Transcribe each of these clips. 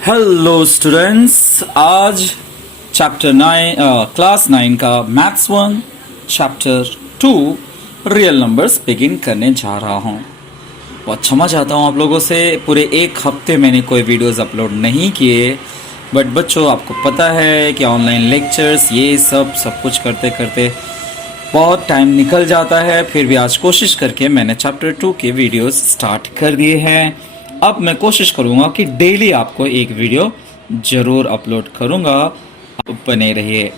Hello students, आज chapter 9 class 9 का maths 1 chapter 2 real numbers begin करने जा रहा हूँ। बहुत क्षमा चाहता हूँ आप लोगों से, पूरे एक हफ्ते मैंने कोई वीडियोस अपलोड नहीं किए। बट बच्चों, आपको पता है कि ऑनलाइन लेक्चर्स ये सब कुछ करते करते बहुत टाइम निकल जाता है। फिर भी आज कोशिश करके मैंने चैप्टर 2 के वीडियोस स्टार्ट कर दिए हैं। अब मैं कोशिश करूंगा कि डेली आपको एक वीडियो ज़रूर अपलोड करूंगा, आप बने रहिए।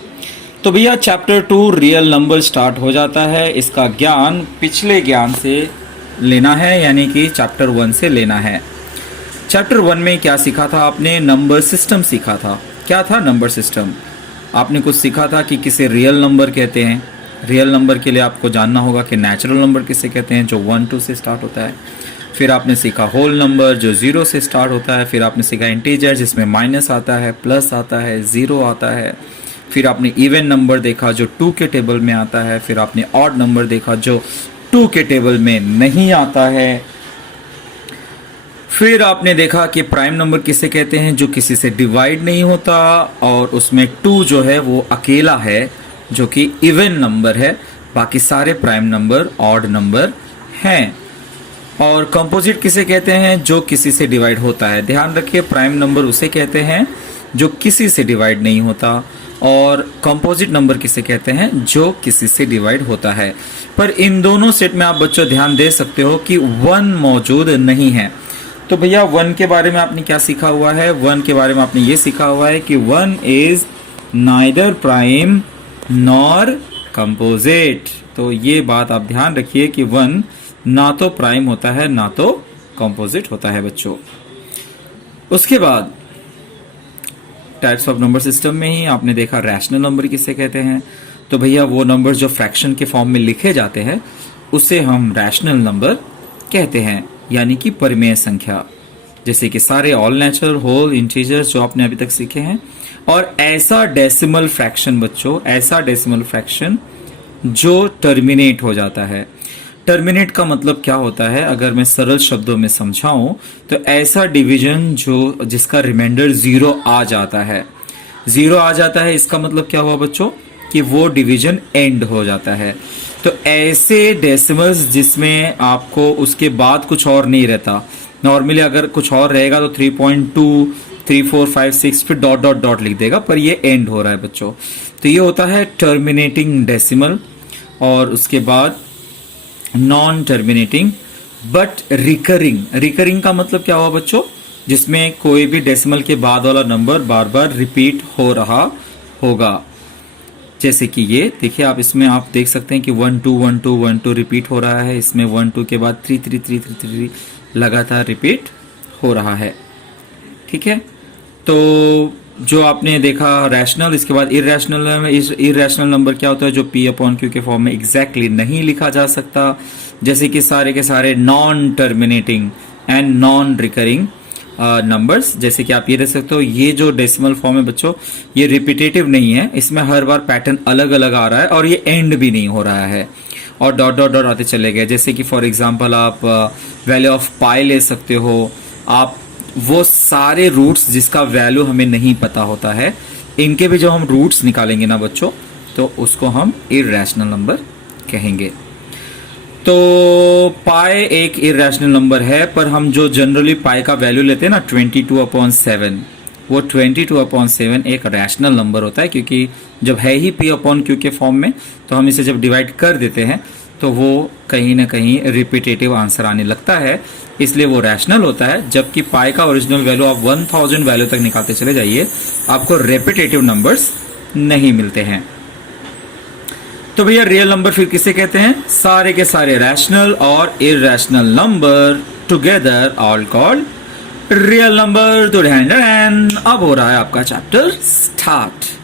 तो भैया चैप्टर 2 रियल नंबर स्टार्ट हो जाता है। इसका ज्ञान पिछले ज्ञान से लेना है, यानी कि चैप्टर 1 से लेना है। चैप्टर 1 में क्या सीखा था आपने? नंबर सिस्टम सीखा था। क्या था नंबर सिस्टम? आपने कुछ सीखा था कि किसे रियल नंबर कहते हैं। रियल नंबर के लिए आपको जानना होगा कि नेचुरल नंबर किसे कहते हैं, जो 1 2 से स्टार्ट होता है। फिर आपने सीखा होल नंबर, जो 0 से स्टार्ट होता है। फिर आपने सीखा इंटीजर, जिसमें माइनस आता है, प्लस आता है, ज़ीरो आता है। फिर आपने इवन नंबर देखा, जो 2 के टेबल में आता है। फिर आपने ऑड नंबर देखा, जो 2 के टेबल में नहीं आता है। फिर आपने देखा कि प्राइम नंबर किसे कहते हैं, जो किसी से डिवाइड नहीं होता, और उसमें 2 जो है वो अकेला है, जो कि इवन नंबर है। बाकी सारे प्राइम नंबर ऑड नंबर हैं। और कंपोजिट किसे कहते हैं? जो किसी से डिवाइड होता है। ध्यान रखिए, प्राइम नंबर उसे कहते हैं जो किसी से डिवाइड नहीं होता, और कंपोजिट नंबर किसे कहते हैं? जो किसी से डिवाइड होता है। पर इन दोनों सेट में आप बच्चों ध्यान दे सकते हो कि 1 मौजूद नहीं है। तो भैया 1 के बारे में आपने क्या सीखा हुआ है? 1 के बारे में आपने ये सीखा हुआ है कि 1 is neither prime nor composite. तो ये बात आप ध्यान रखिए कि 1 ना तो प्राइम होता है, ना तो कंपोजिट होता है बच्चों। उसके बाद टाइप्स ऑफ नंबर सिस्टम में ही आपने देखा रैशनल नंबर किसे कहते हैं। तो भैया वो नंबर जो फ्रैक्शन के फॉर्म में लिखे जाते हैं उसे हम रैशनल नंबर कहते हैं, यानी कि परिमेय संख्या। जैसे कि सारे ऑल नेचुरल, होल, इंटीजर्स जो आपने अभी तक सीखे हैं। और ऐसा डेसिमल फ्रैक्शन बच्चों, ऐसा डेसिमल फ्रैक्शन जो टर्मिनेट हो जाता है। टर्मिनेट का मतलब क्या होता है, अगर मैं सरल शब्दों में समझाऊं तो ऐसा डिवीजन जो जिसका रिमाइंडर 0 आ जाता है। 0 आ जाता है, इसका मतलब क्या हुआ बच्चों? कि वो डिवीजन एंड हो जाता है। तो ऐसे डेसिमल्स जिसमें आपको उसके बाद कुछ और नहीं रहता। नॉर्मली अगर कुछ और रहेगा तो 3.2 3 4 5 6 फिर डॉट डॉट डॉट लिख देगा, पर ये एंड हो रहा है बच्चों। तो ये होता है टर्मिनेटिंग डेसिमल। और उसके बाद non terminating but recurring. Recurring का मतलब क्या हुआ बच्चों? जिसमें कोई भी डेसिमल के बाद वाला नंबर बार बार रिपीट हो रहा होगा। जैसे कि ये देखिए, आप इसमें आप देख सकते हैं कि 1 2 1 2 1 2 रिपीट हो रहा है। इसमें 1 2 के बाद 3 3 3 3 3 लगातार रिपीट हो रहा है। ठीक है, तो जो आपने देखा रैशनल, इसके बाद इरैशनल में इरैशनल नंबर क्या होता है? जो P अपॉन Q के फॉर्म में एग्जैक्टली नहीं लिखा जा सकता। जैसे कि सारे के सारे non terminating and non recurring numbers. जैसे कि आप ये देख सकते हो, ये जो डेसिमल फॉर्म है बच्चों, ये रिपीटेटिव नहीं है। इसमें हर बार पैटर्न अलग अलग आ रहा है और ये एंड भी नहीं हो रहा है, और डॉट डॉट डॉट आते चले गए। जैसे कि फॉर एग्जाम्पल आप वैल्यू ऑफ पाई ले सकते हो। आप वो सारे रूट्स जिसका वैल्यू हमें नहीं पता होता है, इनके भी जो हम रूट्स निकालेंगे ना बच्चों, तो उसको हम इरैशनल नंबर कहेंगे। तो पाई एक इरैशनल नंबर है, पर हम जो जनरली पाई का वैल्यू लेते हैं ना 22/7, वो 22/7 एक रैशनल नंबर होता है, क्योंकि जब है ही P अपॉन Q के फॉर्म में, तो हम इसे जब डिवाइड कर देते हैं तो वो कहीं ना कहीं रिपीटेटिव आंसर आने लगता है, इसलिए वो रैशनल होता है। जबकि पाई का ओरिजिनल वैल्यू आप 1000 वैल्यू तक निकालते चले जाइए, आपको रिपीटेटिव नंबर्स नहीं मिलते हैं। तो भैया रियल नंबर फिर किसे कहते हैं? सारे के सारे रैशनल और irrational number together all called real number. तो अब हो रहा है आपका चैप्टर स्टार्ट।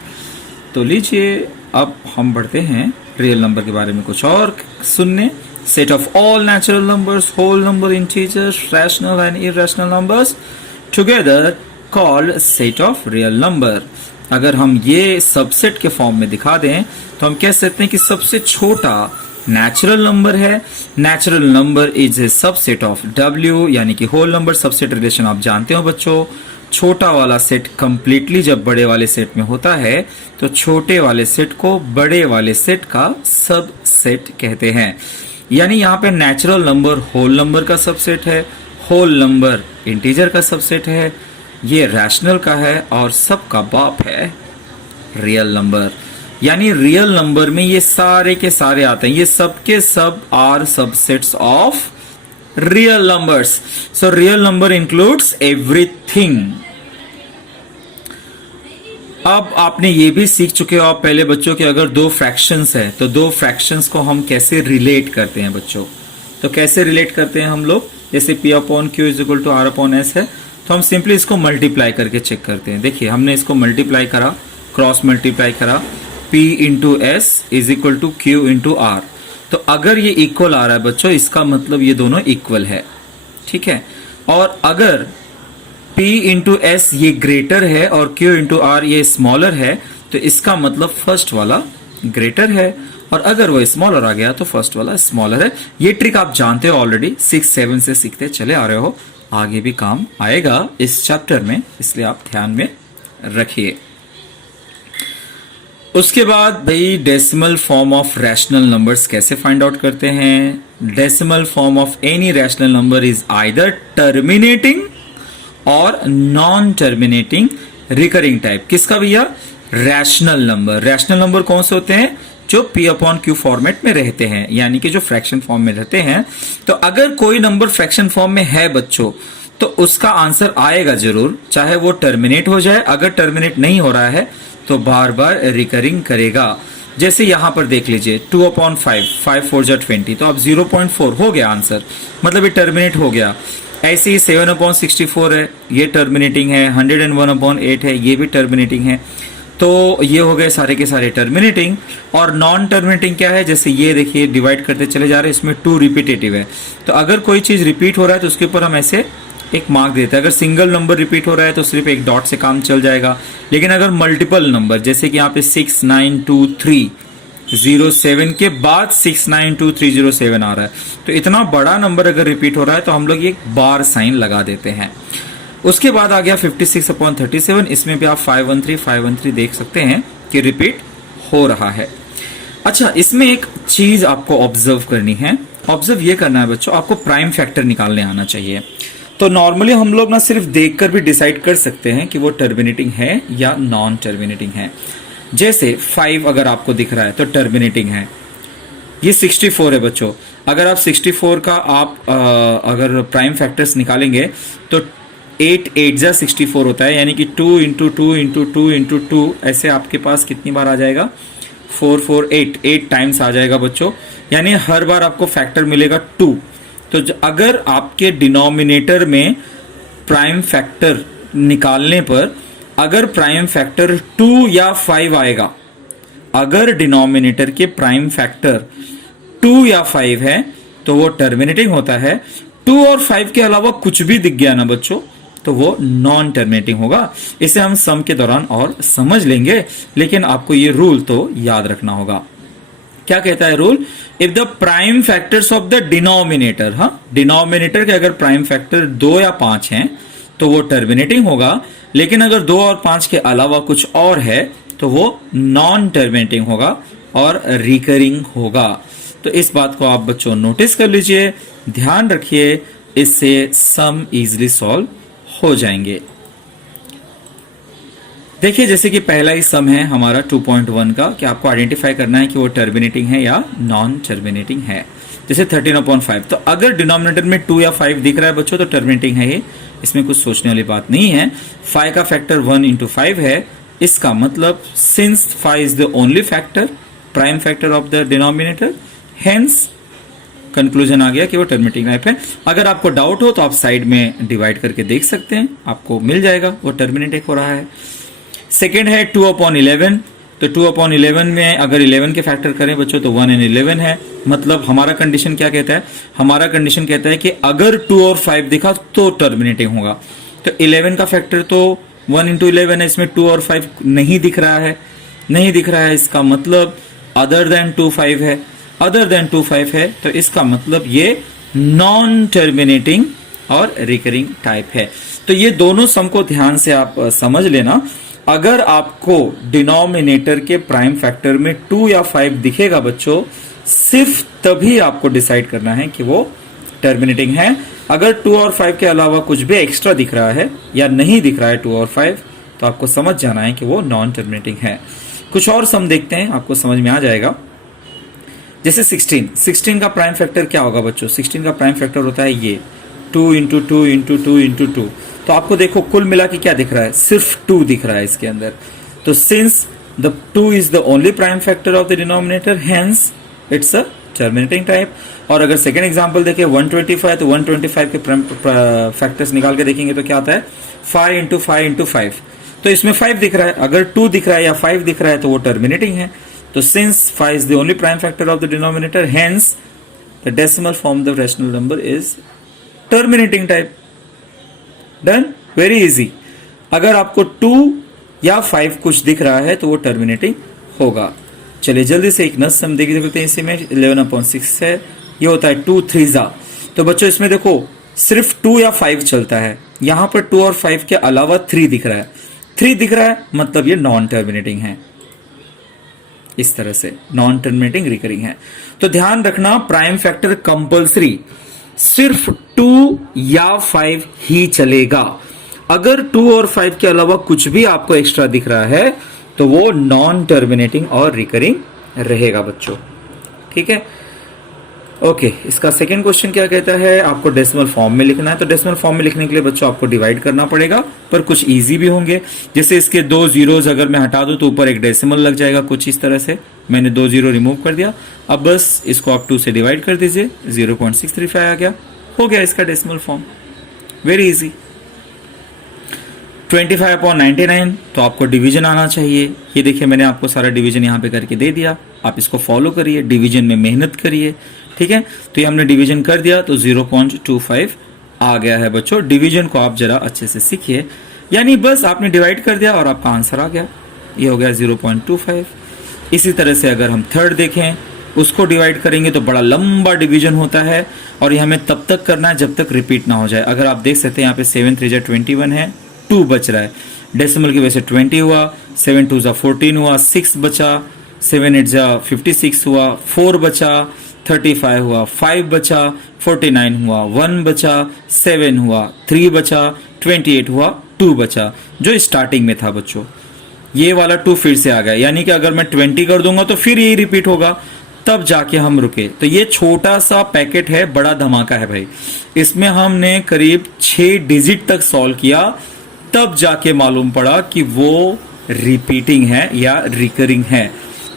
तो लीजिए, अब हम बढ़ते हैं रियल नंबर के बारे में कुछ और सुनने। Set of all natural numbers, whole number, integers, rational and irrational numbers together called set of real number. अगर हम ये सबसेट के फॉर्म में दिखा दें तो हम कह सकते हैं कि सबसे छोटा नेचुरल नंबर है। Natural number is a subset of W, यानी कि होल नंबर सबसेट रिलेशन आप जानते हो बच्चों। छोटा वाला सेट कंप्लीटली जब बड़े वाले सेट में होता है तो छोटे वाले सेट को बड़े वाले सेट का सब सेट कहते हैं। यानी यहाँ पे नेचुरल नंबर होल नंबर का सबसेट है, होल नंबर इंटीजर का सबसेट है, ये रैशनल का है और सबका बाप है रियल नंबर। यानी रियल नंबर में ये सारे के सारे आते हैं, ये सब के सब are subsets of real numbers. So real number includes everything. अब आपने ये भी सीख चुके हो आप पहले बच्चों के, अगर दो फ्रैक्शंस है तो दो फ्रैक्शंस को हम कैसे रिलेट करते हैं बच्चों। तो कैसे रिलेट करते हैं हम लोग, जैसे P upon Q is equal to R upon S है तो हम सिंपली इसको मल्टीप्लाई करके चेक करते हैं। देखिए हमने इसको मल्टीप्लाई करा, क्रॉस मल्टीप्लाई करा, P into S is equal to Q into R। तो अगर ये इक्वल आ रहा है बच्चों इसका मतलब ये दोनों इक्वल है, ठीक है। और अगर P इंटू एस ये ग्रेटर है और Q इंटू R ये स्मॉलर है तो इसका मतलब फर्स्ट वाला ग्रेटर है, और अगर वो स्मॉलर आ गया तो फर्स्ट वाला स्मॉलर है। ये ट्रिक आप जानते हो ऑलरेडी, 6-7 से सीखते चले आ रहे हो, आगे भी काम आएगा इस चैप्टर में, इसलिए आप ध्यान में रखिए। उसके बाद भाई decimal form of rational numbers कैसे फाइंड आउट करते हैं। Decimal form of any rational number is either terminating और नॉन टर्मिनेटिंग रिकरिंग टाइप। किसका भैया, रैशनल नंबर। रैशनल नंबर कौन से होते हैं, जो P अपॉन Q फॉर्मेट में रहते हैं, यानी कि जो फ्रैक्शन फॉर्म में रहते हैं। तो अगर कोई नंबर फ्रैक्शन फॉर्म में है बच्चों तो उसका आंसर आएगा जरूर, चाहे वो टर्मिनेट हो जाए। अगर टर्मिनेट नहीं हो रहा है तो बार बार रिकरिंग करेगा। जैसे यहां पर देख लीजिए 2 अपॉन 5, 5 4 20, तो अब 0.4 हो गया आंसर, मतलब ये टर्मिनेट हो गया। ऐसे ही 7 अपॉन 64 है, ये टर्मिनेटिंग है। 101 अपॉन 8 है, ये भी टर्मिनेटिंग है। तो ये हो गए सारे के सारे टर्मिनेटिंग। और नॉन टर्मिनेटिंग क्या है, जैसे ये देखिए डिवाइड करते चले जा रहे हैं, इसमें 2 रिपीटेटिव है। तो अगर कोई चीज रिपीट हो रहा है तो उसके ऊपर हम ऐसे एक मार्क देते हैं। अगर सिंगल नंबर रिपीट हो रहा है तो सिर्फ एक डॉट से काम चल जाएगा। लेकिन अगर मल्टीपल नंबर, जैसे कि यहाँ पे 69230 के बाद 69230 आ रहा है, तो इतना बड़ा नंबर अगर रिपीट हो रहा है तो हम लोग एक बार साइन लगा देते हैं। उसके बाद आ गया 56 अपॉन 37, इसमें भी आप 513 देख सकते हैं कि रिपीट हो रहा है। अच्छा, इसमें एक चीज आपको ऑब्जर्व करनी है। ऑब्जर्व ये करना है बच्चों, आपको प्राइम फैक्टर निकालने आना चाहिए। तो नॉर्मली हम लोग ना सिर्फ देखकर भी डिसाइड कर सकते हैं कि वो टर्मिनेटिंग है या नॉन टर्मिनेटिंग है। जैसे 5 अगर आपको दिख रहा है तो टर्मिनेटिंग है। ये 64 है बच्चों, अगर आप 64 का आप अगर प्राइम फैक्टर्स निकालेंगे तो 8 8 जा 64 होता है, यानी कि 2 इंटू 2 इंटू 2 इंटू 2, ऐसे आपके पास कितनी बार आ जाएगा, 4 4 8 टाइम्स आ जाएगा बच्चों। यानी हर बार आपको फैक्टर मिलेगा 2। तो अगर आपके डिनोमिनेटर में प्राइम फैक्टर निकालने पर अगर प्राइम फैक्टर 2 या 5 आएगा, अगर डिनोमिनेटर के प्राइम फैक्टर 2 या 5 है तो वो टर्मिनेटिंग होता है। 2 और 5 के अलावा कुछ भी दिख गया ना बच्चों तो वो नॉन टर्मिनेटिंग होगा। इसे हम सम के दौरान और समझ लेंगे, लेकिन आपको ये रूल तो याद रखना होगा। क्या कहता है rule, if the prime factors of the denominator, हाँ डिनोमिनेटर के अगर प्राइम फैक्टर 2 या 5 हैं तो वो टर्मिनेटिंग होगा। लेकिन अगर 2 और 5 के अलावा कुछ और है तो वो नॉन टर्मिनेटिंग होगा और रिकरिंग होगा। तो इस बात को आप बच्चों नोटिस कर लीजिए, ध्यान रखिए, इससे सम इजीली सॉल्व हो जाएंगे। देखिए जैसे कि पहला ही सम है हमारा 2.1 का, कि आपको आइडेंटिफाई करना है कि वो टर्मिनेटिंग है या नॉन टर्मिनेटिंग है। जैसे 13/5, तो अगर डिनोमिनेटर में 2 या 5 दिख रहा है बच्चों तो टर्मिनेटिंग है ये, इसमें कुछ सोचने वाली बात नहीं है। 5 का फैक्टर 1 इंटू 5 है, इसका मतलब since 5 is the only factor, prime factor of the denominator, hence conclusion आ गया कि वो टर्मिनेटिंग टाइप है। अगर आपको डाउट हो तो आप साइड में डिवाइड करके देख सकते हैं, आपको मिल जाएगा वो टर्मिनेटिंग हो रहा है। सेकेंड है 2/11, तो 2/11 में अगर 11 के फैक्टर करें बच्चों तो 1 and 11 है। मतलब हमारा कंडीशन क्या कहता है, हमारा कंडीशन कहता है कि अगर 2 और 5 दिखा तो टर्मिनेटिंग होगा। तो 11 का फैक्टर तो 1 इंटू 11 है, इसमें 2 और 5 नहीं दिख रहा है, नहीं दिख रहा है, इसका मतलब अदर देन 2 5 है, अदर देन 2 5 है, तो इसका मतलब ये नॉन टर्मिनेटिंग और रिकरिंग टाइप है। तो ये दोनों सम को ध्यान से आप समझ लेना। अगर आपको डिनोमिनेटर के प्राइम फैक्टर में 2 या 5 दिखेगा बच्चों, सिर्फ तभी आपको डिसाइड करना है कि वो टर्मिनेटिंग है। अगर 2 और 5 के अलावा कुछ भी एक्स्ट्रा दिख रहा है या नहीं दिख रहा है 2 और 5, तो आपको समझ जाना है कि वो नॉन टर्मिनेटिंग है। कुछ और सम देखते हैं, आपको समझ में आ जाएगा। जैसे 16 का प्राइम फैक्टर क्या होगा बच्चों? 16 का प्राइम फैक्टर होता है ये 2 इंटू 2 इंटू 2 इंटू 2। तो आपको देखो कुल मिला के क्या दिख रहा है? सिर्फ 2 दिख रहा है इसके अंदर। तो since the 2 is the only prime factor of the denominator, hence it's a terminating type. और अगर सेकेंड एग्जाम्पल देखें 125, तो 125 के फैक्टर्स निकाल के देखेंगे तो क्या आता है? 5 इंटू 5 इंटू 5। तो इसमें 5 दिख रहा है। अगर 2 दिख रहा है या 5 दिख रहा है तो वो टर्मिनेटिंग है। तो since 5 is the only prime factor of the denominator, hence the decimal form the rational number is terminating type. Done, very easy. अगर आपको 2 या 5 कुछ दिख रहा है तो वो टर्मिनेटिंग होगा। चलिए जल्दी से एक नस हम देख लेते हैं। इसी में 11/6 है, ये होता है 2 3 जा। तो बच्चों इसमें देखो सिर्फ 2 या 5 चलता है। यहां पर 2 और 5 के अलावा 3 दिख रहा है। 3 दिख रहा है मतलब ये नॉन टर्मिनेटिंग है। इस तरह से नॉन टर्मिनेटिंग रिकरिंग है। तो ध्यान रखना, प्राइम फैक्टर कंपल्सरी सिर्फ 2 या 5 ही चलेगा। अगर 2 और 5 के अलावा कुछ भी आपको एक्स्ट्रा दिख रहा है तो वो नॉन टर्मिनेटिंग और रिकरिंग रहेगा बच्चों। ठीक है, ओके। इसका सेकंड क्वेश्चन क्या कहता है? आपको डेसिमल फॉर्म में लिखना है। तो डेसिमल फॉर्म में लिखने के लिए बच्चों आपको डिवाइड करना पड़ेगा, पर कुछ इजी भी होंगे। जैसे इसके 2 जीरोज अगर मैं हटा दूं तो ऊपर एक डेसिमल लग जाएगा, कुछ इस तरह से। मैंने 2 जीरो रिमूव कर दिया। अब बस इसको आप 2 से डिवाइड कर दीजिए, 0.635 आ गया। हो गया इसका डेसिमल फॉर्म, वेरी इजी। 25/99, तो आपको डिवीजन आना चाहिए। ये देखिए मैंने आपको सारा डिवीजन यहाँ पे करके दे दिया। आप इसको फॉलो करिए, डिवीजन में मेहनत करिए। ठीक है, तो ये हमने डिवीजन कर दिया तो 0.25 आ गया है बच्चों। डिवीजन को आप जरा अच्छे से सीखिए, यानी बस आपने डिवाइड कर दिया और आपका आंसर आ गया। ये हो गया 0.25। इसी तरह से अगर हम थर्ड देखें, उसको डिवाइड करेंगे तो बड़ा लंबा डिवीजन होता है और ये हमें तब तक करना है जब तक रिपीट ना हो जाए। अगर आप देख सकते हैं यहाँ पे 7 3 जा 21 है, 2 बच रहा है। डेसिमल की वजह से 20 हुआ, 7 2 जा 14 हुआ, 6 बचा, 7 8 जा 56 हुआ, 4 बचा, 35 हुआ, 5 बचा, 49 हुआ, 1 बचा, 7 हुआ, 3 बचा, 28 हुआ, 2 बचा, जो स्टार्टिंग में था बच्चों। ये वाला 2 फिर से आ गया, यानी कि अगर मैं 20 कर दूंगा तो फिर यही रिपीट होगा, तब जाके हम रुके। तो ये छोटा सा पैकेट है, बड़ा धमाका है भाई। इसमें हमने करीब 6 डिजिट तक सॉल्व किया, तब जाके मालूम पड़ा कि वो रिपीटिंग है या रिकरिंग है।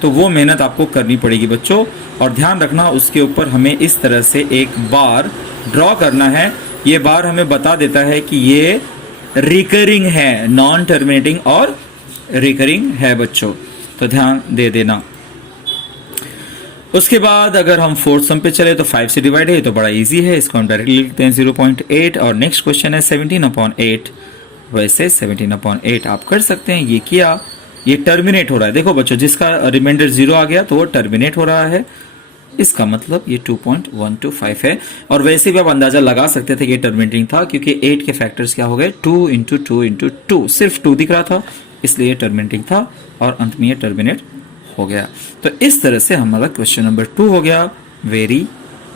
तो वो मेहनत आपको करनी पड़ेगी बच्चों। और ध्यान रखना, उसके ऊपर हमें इस तरह से एक बार ड्रॉ करना है। ये बार हमें बता देता है कि ये रिकरिंग है, नॉन टर्मिनेटिंग और रिकरिंग है बच्चों, तो ध्यान दे देना। उसके बाद अगर हम फोर्थ सम पे चले तो 5 से डिवाइड है, तो बड़ा इजी है, इसको हम डायरेक्टली लिखते हैं 0.8। और नेक्स्ट क्वेश्चन है 17/8। वैसे 17/8 आप कर सकते हैं। ये किया, ये टर्मिनेट हो रहा है। देखो बच्चों, जिसका रिमाइंडर 0 आ गया तो वो टर्मिनेट हो रहा है, इसका मतलब ये 2.125 है। और वैसे भी आप अंदाजा लगा सकते थे कि टर्मिनेटिंग था, क्योंकि 8 के फैक्टर्स क्या हो गए? 2 इंटू 2 इंटू 2, सिर्फ 2 दिख रहा था, इसलिए टर्मिनेटिंग था और अंत में ये टर्मिनेट हो गया। तो इस तरह से हमारा क्वेश्चन नंबर 2 हो गया वेरी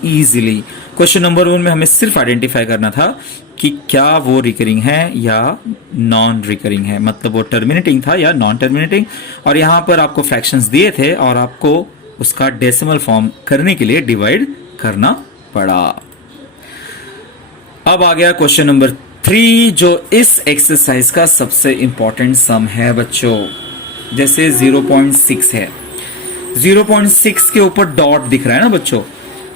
इजीली। क्वेश्चन नंबर 1 में हमें सिर्फ आइडेंटिफाई करना था कि क्या वो रिकरिंग है या नॉन रिकरिंग है, मतलब वो टर्मिनेटिंग था या नॉन टर्मिनेटिंग। और यहाँ पर आपको फ्रैक्शंस दिए थे और आपको उसका डेसिमल फॉर्म करने के लिए डिवाइड करना पड़ा। अब आ गया क्वेश्चन नंबर 3, जो इस एक्सरसाइज का सबसे इंपॉर्टेंट सम है बच्चों। जैसे 0.6 है, 0.6 के ऊपर डॉट दिख रहा है ना बच्चों।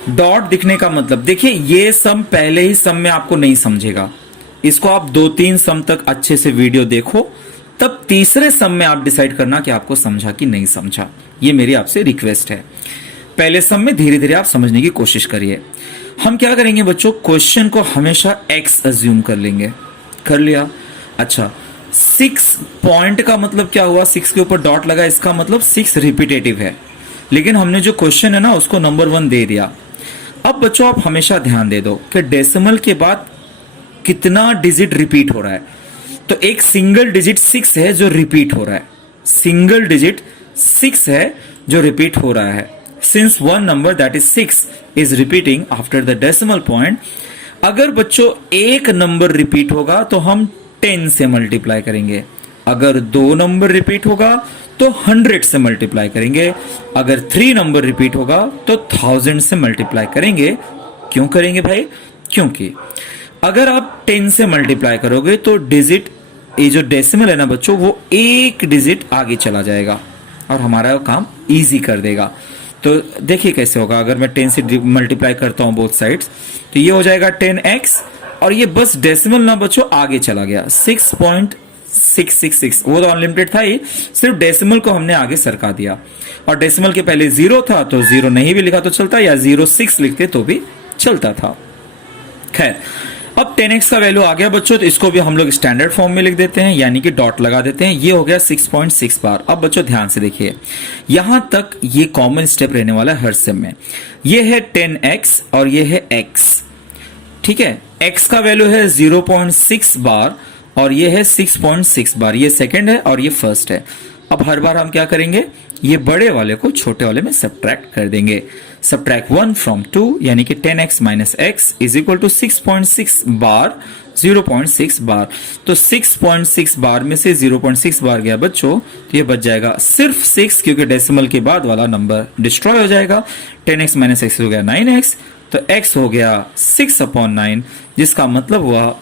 डॉट दिखने का मतलब, देखिए ये सम पहले ही सम में आपको नहीं समझेगा, इसको आप 2-3 सम तक अच्छे से वीडियो देखो, तब तीसरे सम में आप डिसाइड करना कि आपको समझा कि नहीं समझा। ये मेरी आपसे रिक्वेस्ट है। पहले सम में धीरे धीरे आप समझने की कोशिश करिए। हम क्या करेंगे बच्चों, क्वेश्चन को हमेशा x अज्यूम कर लेंगे। कर लिया, अच्छा 6 पॉइंट का मतलब क्या हुआ? 6 के ऊपर डॉट लगा, इसका मतलब 6 रिपीटेटिव है, लेकिन हमने जो क्वेश्चन है ना उसको नंबर 1 दे दिया। अब बच्चों आप हमेशा ध्यान दे दो कि डेसिमल के बाद कितना डिजिट रिपीट हो रहा है। तो एक सिंगल डिजिट 6 है जो रिपीट हो रहा है, सिंगल डिजिट 6 है जो रिपीट हो रहा है। Since one number that is 6 is repeating after the decimal point, अगर बच्चों एक नंबर रिपीट होगा तो हम 10 से मल्टीप्लाई करेंगे, अगर 2 नंबर रिपीट होगा तो 100 से मल्टीप्लाई करेंगे, अगर 3 नंबर रिपीट होगा तो 1000 से मल्टीप्लाई करेंगे। क्यों करेंगे भाई? क्योंकि अगर आप 10 से मल्टीप्लाई करोगे तो डिजिट, ये जो डेसिमल है ना बच्चों, वो एक डिजिट आगे चला जाएगा और हमारा काम इजी कर देगा। तो देखिए कैसे होगा, अगर मैं 10 से मल्टीप्लाई करता हूं बोथ साइड्स तो ये हो जाएगा 10x, और ये बस डेसिमल ना बच्चों आगे चला गया 6.666, वो तो अनलिमिटेड था ही, सिर्फ डेसिमल को हमने आगे सरका दिया। और डेसिमल के पहले 0 था तो 0 नहीं भी लिखा तो चलता, या 06 लिखते तो भी चलता था। खैर, अब 10x का वैल्यू आ गया बच्चों, तो इसको भी हम लोग स्टैंडर्ड फॉर्म में लिख देते हैं, यानी कि डॉट लगा देते हैं। ये हो गया 6.6 बार। अब बच्चों ध्यान से देखिए, यहां तक ये कॉमन स्टेप रहने वाला है हर सेम में। ये है 10x और ये है x, ठीक है। x का वैल्यू है 0.6 बार और ये है 6.6 बार, ये सेकंड है और ये फर्स्ट है। अब हर बार हम क्या करेंगे, ये बड़े वाले को छोटे वाले में सब्ट्रैक्ट कर देंगे। सब्ट्रैक्ट 1 फ्रॉम 2, यानी कि 10x minus x is equal to 6.6 बार 0.6 बार। तो 6.6 बार में से 0.6 बार गया बच्चों, तो ये बच जाएगा सिर्फ 6, क्योंकि डेसिमल के बाद वाला नंबर डिस्ट्रॉय हो जाएगा। 10x माइनस x हो गया 9x, तो x हो गया 6/9, जिसका मतलब हुआ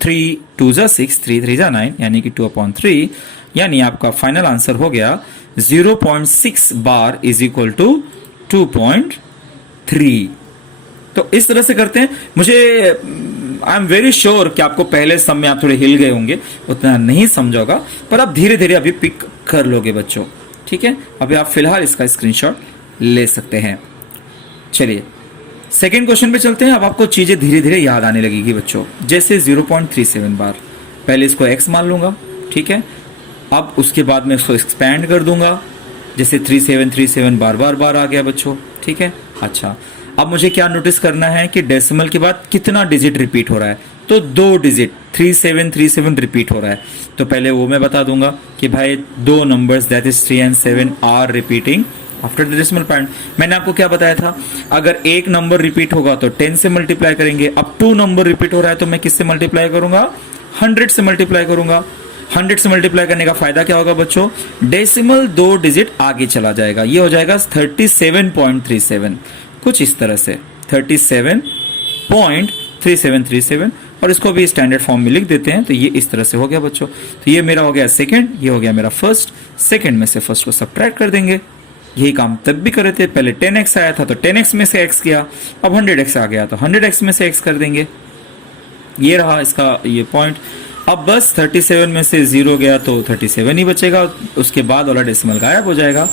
3 2 जा 6, 3 3 जा 9, यानी कि 2/3, यानी आपका फाइनल आंसर हो गया 0.6 बार इज इक्वल टू 2.3। तो इस तरह से करते हैं। मुझे आई एम वेरी श्योर कि आपको पहले सम में आप थोड़े हिल गए होंगे, उतना नहीं समझोगा, पर आप धीरे धीरे अभी पिक कर लोगे बच्चों, ठीक है। अभी आप फिलहाल इसका स्क्रीनशॉट ले सकते हैं। चलिए सेकेंड क्वेश्चन पे चलते हैं। अब आपको चीजें धीरे धीरे याद आने लगेगी बच्चों। जैसे 0.37 बार, पहले इसको x मान लूंगा, ठीक है। अब उसके बाद मैं इसको एक्सपैंड कर दूंगा, जैसे 3737 बार बार बार आ गया बच्चों, ठीक है। अच्छा, अब मुझे क्या नोटिस करना है कि डेसिमल के बाद कितना डिजिट रिपीट हो रहा है, तो 2 डिजिट 3737 रिपीट हो रहा है। तो पहले वो मैं बता दूंगा कि भाई 2 numbers that is 3 and 7 are repeating after the decimal point. मैंने आपको क्या बताया था, अगर एक नंबर रिपीट होगा तो 10 से मल्टीप्लाई करेंगे। अब 2 नंबर रिपीट हो रहा है तो मैं किससे मल्टीप्लाई करूंगा, 100 से मल्टीप्लाई करूंगा। 100 से मल्टीप्लाई करने का फायदा क्या होगा बच्चों, डेसिमल 2 डिजिट आगे चला जाएगा, ये हो जाएगा 37.37, कुछ इस तरह से 37.3737, और इसको भी स्टैंडर्ड फॉर्म में लिख देते हैं। तो ये इस तरह से हो गया बच्चों। तो ये मेरा हो गया सेकंड, ये हो गया मेरा फर्स्ट। सेकंड में से फर्स्ट को सब्ट्रैक्ट कर देंगे। यही काम तब भी कर रहे थे, पहले 10x आया था तो 10x में से x किया, अब 100x आ गया तो 100x में से x कर देंगे। ये रहा इसका ये पॉइंट। अब बस 37 में से 0 गया तो 37 ही बचेगा, उसके बाद वाला डेसिमल गायब हो जाएगा।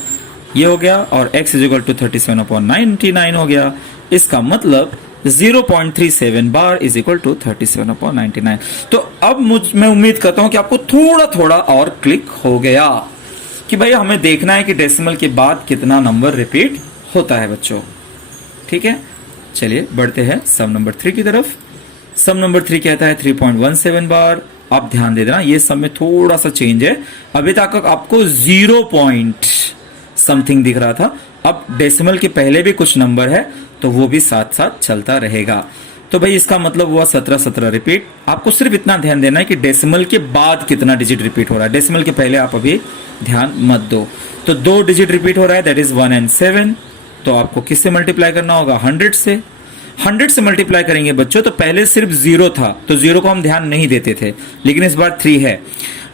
ये हो गया, और x इज इक्वल टू 37/99 हो गया। इसका मतलब 0.37 बार इज इक्वल टू 37/99। तो अब मैं उम्मीद करता हूं कि आपको थोड़ा थोड़ा और क्लिक हो गया कि भाई हमें देखना है कि डेसिमल के बाद कितना नंबर रिपीट होता है बच्चों, ठीक है। चलिए बढ़ते हैं सम नंबर 3 की तरफ। सम नंबर 3 कहता है 3.17 बार। आप ध्यान दे देना, ये सम में थोड़ा सा चेंज है। अभी तक आपको 0 पॉइंट समथिंग दिख रहा था, अब डेसिमल के पहले भी कुछ नंबर है तो वो भी साथ साथ चलता रहेगा। तो भाई इसका मतलब हुआ 17 रिपीट। आपको सिर्फ इतना ध्यान देना है कि डेसिमल के बाद कितना डिजिट रिपीट हो रहा है, डेसिमल के पहले आप अभी ध्यान मत दो। तो 2 डिजिट रिपीट हो रहा है, दैट इज 1 and 7। तो आपको किससे मल्टीप्लाई करना होगा, 100 से। 100 से मल्टीप्लाई करेंगे बच्चों, तो पहले सिर्फ 0 था तो 0 को हम ध्यान नहीं देते थे, लेकिन इस बार 3 है।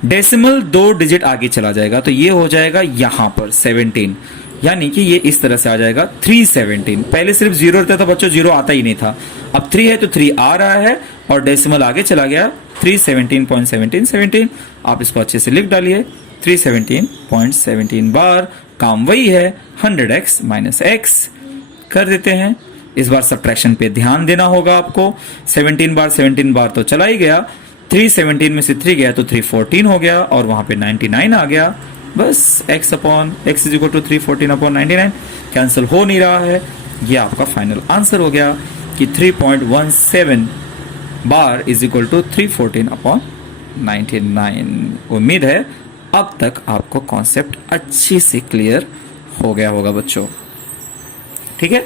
डेसिमल 2 डिजिट आगे चला जाएगा, तो ये हो जाएगा यहां पर 17, यानी कि ये इस तरह से आ जाएगा 317। पहले सिर्फ 0 रहता था बच्चों, 0 आता ही नहीं था। अब 3 है तो 3 आ रहा है और डेसिमल आगे चला गया 317.1717। आप इसको अच्छे से लिख डालिए, 317.17 बार। काम वही है, 100x माइनस x कर देते हैं। इस बार सब्ट्रैक्शन पे ध्यान देना होगा आपको। 17 बार तो चला ही गया, 317 में से 3 गया तो 314 हो गया, और वहां पे 99 आ गया। बस x is equal to 314/99 cancel हो नहीं रहा है। ये आपका फाइनल आंसर हो गया कि 3.17 बार इज इक्वल टू 314/99। उम्मीद है अब तक आपको कॉन्सेप्ट अच्छी से क्लियर हो गया होगा बच्चों। ठीक है,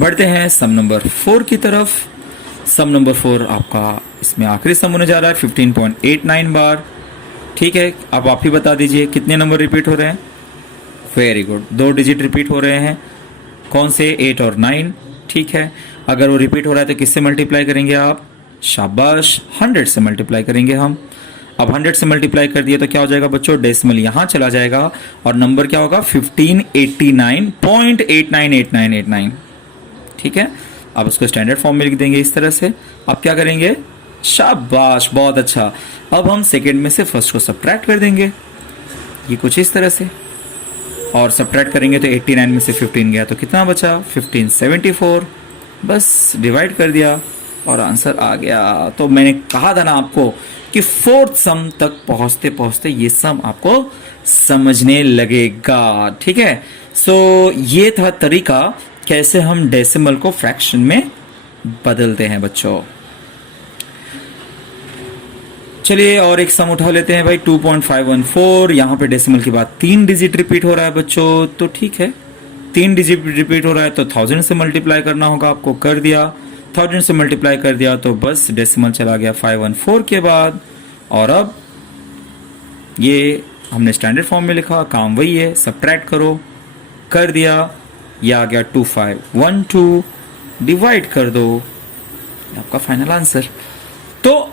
बढ़ते हैं सम नंबर 4 की तरफ। सम नंबर 4 आपका इसमें आखिरी सम होने जा रहा है 15.89 बार। ठीक है, अब आप ही बता दीजिए कितने नंबर रिपीट हो रहे हैं। वेरी गुड, 2 डिजिट रिपीट हो रहे हैं। कौन से? 8 और 9। ठीक है, अगर वो रिपीट हो रहा है तो किससे मल्टीप्लाई करेंगे आप? शाबाश, 100 से मल्टीप्लाई करेंगे हम। अब 100 से मल्टीप्लाई कर दिए तो क्या हो जाएगा बच्चों? डेसिमल यहां चला जाएगा और नंबर क्या होगा? 1589.898989। ठीक है, अब उसको स्टैंडर्ड फॉर्म में लिख देंगे इस तरह से। अब क्या करेंगे? शाबाश, बहुत अच्छा। अब हम सेकेंड में से फर्स्ट को सब्ट्रैक्ट कर देंगे, ये कुछ इस तरह से। और सब्ट्रैक्ट करेंगे तो 89 में से 15 गया तो कितना बचा? 1574। बस डिवाइड कर दिया और आंसर आ गया। तो मैंने कहा था ना आपको कि फोर्थ सम तक पहुंचते पहुंचते ये सम आपको समझने लगेगा। ठीक है, सो ये था तरीका कैसे हम डेसिमल को फ्रैक्शन में बदलते हैं बच्चों। चलिए और एक सम उठा लेते हैं भाई, 2.514। यहां पे डेसिमल के बाद 3 डिजिट रिपीट हो रहा है बच्चों, तो ठीक है 3 डिजिट रिपीट हो रहा है तो 1000 से मल्टीप्लाई करना होगा आपको। कर दिया, 1000 से मल्टीप्लाई कर दिया तो बस डेसिमल चला गया 514 के बाद। और अब ये हमने स्टैंडर्ड फॉर्म में लिखा, काम वही है, सब्ट्रैक्ट करो। कर दिया, ये आ गया 2512। डिवाइड कर दो, आपका फाइनल आंसर। तो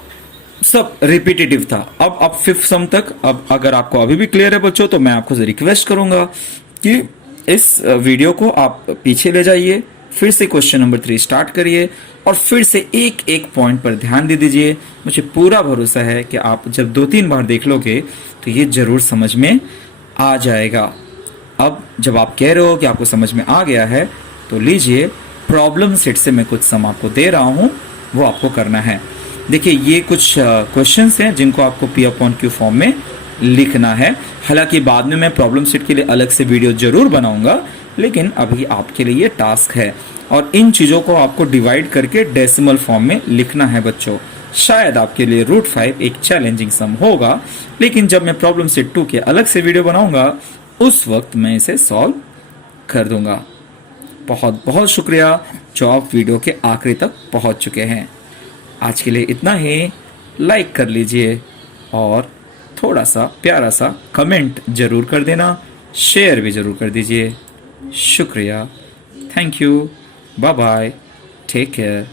सब रिपीटेटिव था। अब फिफ्थ सम तक, अब अगर आपको अभी भी क्लियर है बच्चों तो मैं आपको रिक्वेस्ट करूंगा कि इस वीडियो को आप पीछे ले जाइए, फिर से क्वेश्चन नंबर 3 स्टार्ट करिए और फिर से एक एक पॉइंट पर ध्यान दे दीजिए। मुझे पूरा भरोसा है कि आप जब 2-3 बार देख लोगे तो ये जरूर समझ में आ जाएगा। अब जब आप कह रहे हो कि आपको समझ में आ गया है तो लीजिए, प्रॉब्लम सेट से मैं कुछ सम आपको दे रहा हूं, वो आपको करना है। देखिए ये कुछ क्वेश्चंस हैं जिनको आपको P/Q फॉर्म में लिखना है। हालांकि बाद में मैं प्रॉब्लम सेट के लिए अलग से वीडियो जरूर बनाऊंगा, लेकिन अभी आपके लिए ये टास्क है। और इन चीजों को आपको डिवाइड करके डेसिमल फॉर्म में लिखना है बच्चों। शायद आपके लिए √5 एक चैलेंजिंग सम होगा, लेकिन जब मैं प्रॉब्लम सेट 2 के अलग से वीडियो बनाऊंगा उस वक्त मैं इसे सॉल्व कर दूंगा। बहुत बहुत शुक्रिया जो आप वीडियो के आखिरी तक पहुंच चुके हैं। आज के लिए इतना ही। लाइक कर लीजिए और थोड़ा सा प्यारा सा कमेंट जरूर कर देना, शेयर भी जरूर कर दीजिए। शुक्रिया, thank you, bye bye, take care.